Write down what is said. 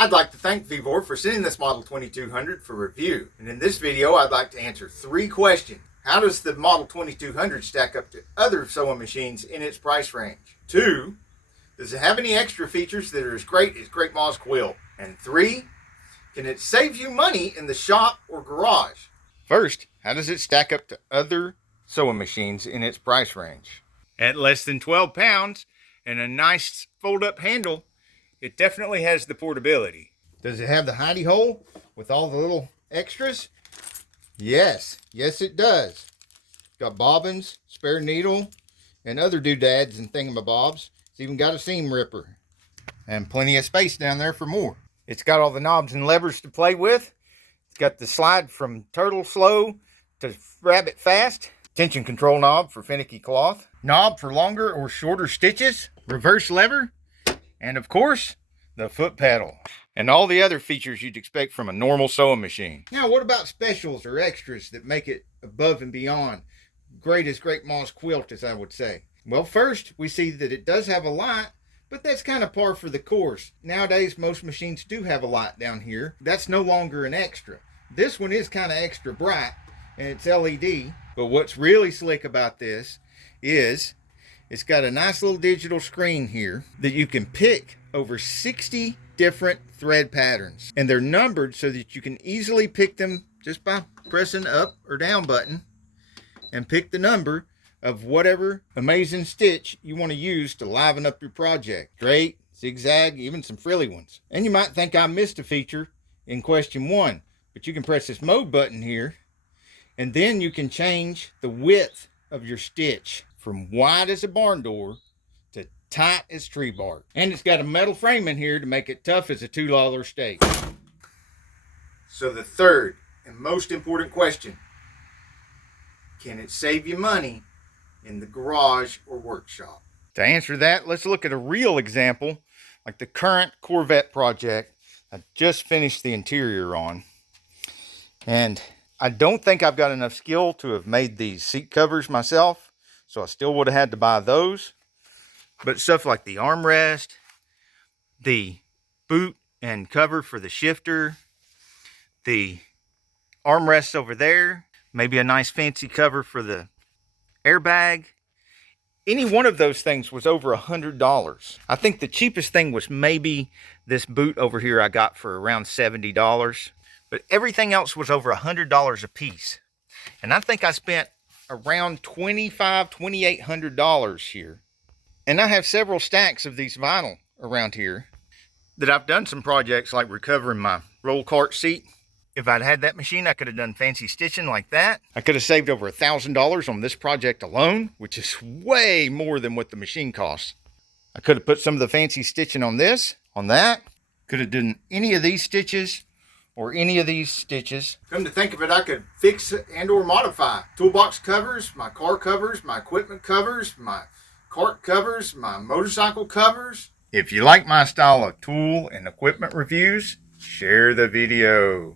I'd like to thank Vivor for sending this Model 2200 for review. And in this video, I'd like to answer 3 questions. How does the Model 2200 stack up to other sewing machines in its price range? 2, does it have any extra features that are as great as Great Mausque will? And 3, can it save you money in the shop or garage? First, how does it stack up to other sewing machines in its price range? At less than 12 pounds and a nice fold-up handle, it definitely has the portability. Does it have the hidey hole with all the little extras? Yes it does. Got bobbins, spare needle, and other doodads and thingamabobs. It's even got a seam ripper. And plenty of space down there for more. It's got all the knobs and levers to play with. It's got the slide from turtle slow to rabbit fast. Tension control knob for finicky cloth. Knob for longer or shorter stitches. Reverse lever. And of course, the foot pedal. And all the other features you'd expect from a normal sewing machine. Now, what about specials or extras that make it above and beyond great as Great Mausque quilt, as I would say? Well, first, we see that it does have a light, but that's kind of par for the course. Nowadays, most machines do have a light down here. That's no longer an extra. This one is kind of extra bright, and it's LED. But what's really slick about this is it's got a nice little digital screen here that you can pick over 60 different thread patterns. And they're numbered so that you can easily pick them just by pressing up or down button and pick the number of whatever amazing stitch you want to use to liven up your project. Straight, zigzag, even some frilly ones. And you might think I missed a feature in question 1, but you can press this mode button here and then you can change the width of your stitch from wide as a barn door to tight as tree bark. And it's got a metal frame in here to make it tough as a $2 steak. So the third and most important question, can it save you money in the garage or workshop? To answer that, let's look at a real example, like the current Corvette project I just finished the interior on. And I don't think I've got enough skill to have made these seat covers myself, so I still would have had to buy those. But stuff like the armrest, the boot and cover for the shifter, the armrests over there, maybe a nice fancy cover for the airbag. Any one of those things was over $100. I think the cheapest thing was maybe this boot over here I got for around $70. But everything else was over $100 a piece. And I think I spent around $2,800 here. And I have several stacks of these vinyl around here that I've done some projects like recovering my roll cart seat. If I'd had that machine, I could have done fancy stitching like that. I could have saved over $1,000 on this project alone, which is way more than what the machine costs. I could have put some of the fancy stitching on this, on that. Could have done any of these stitches or any of these stitches. Come to think of it, I could fix and or modify toolbox covers, my car covers, my equipment covers, my cart covers, my motorcycle covers. If you like my style of tool and equipment reviews, share the video.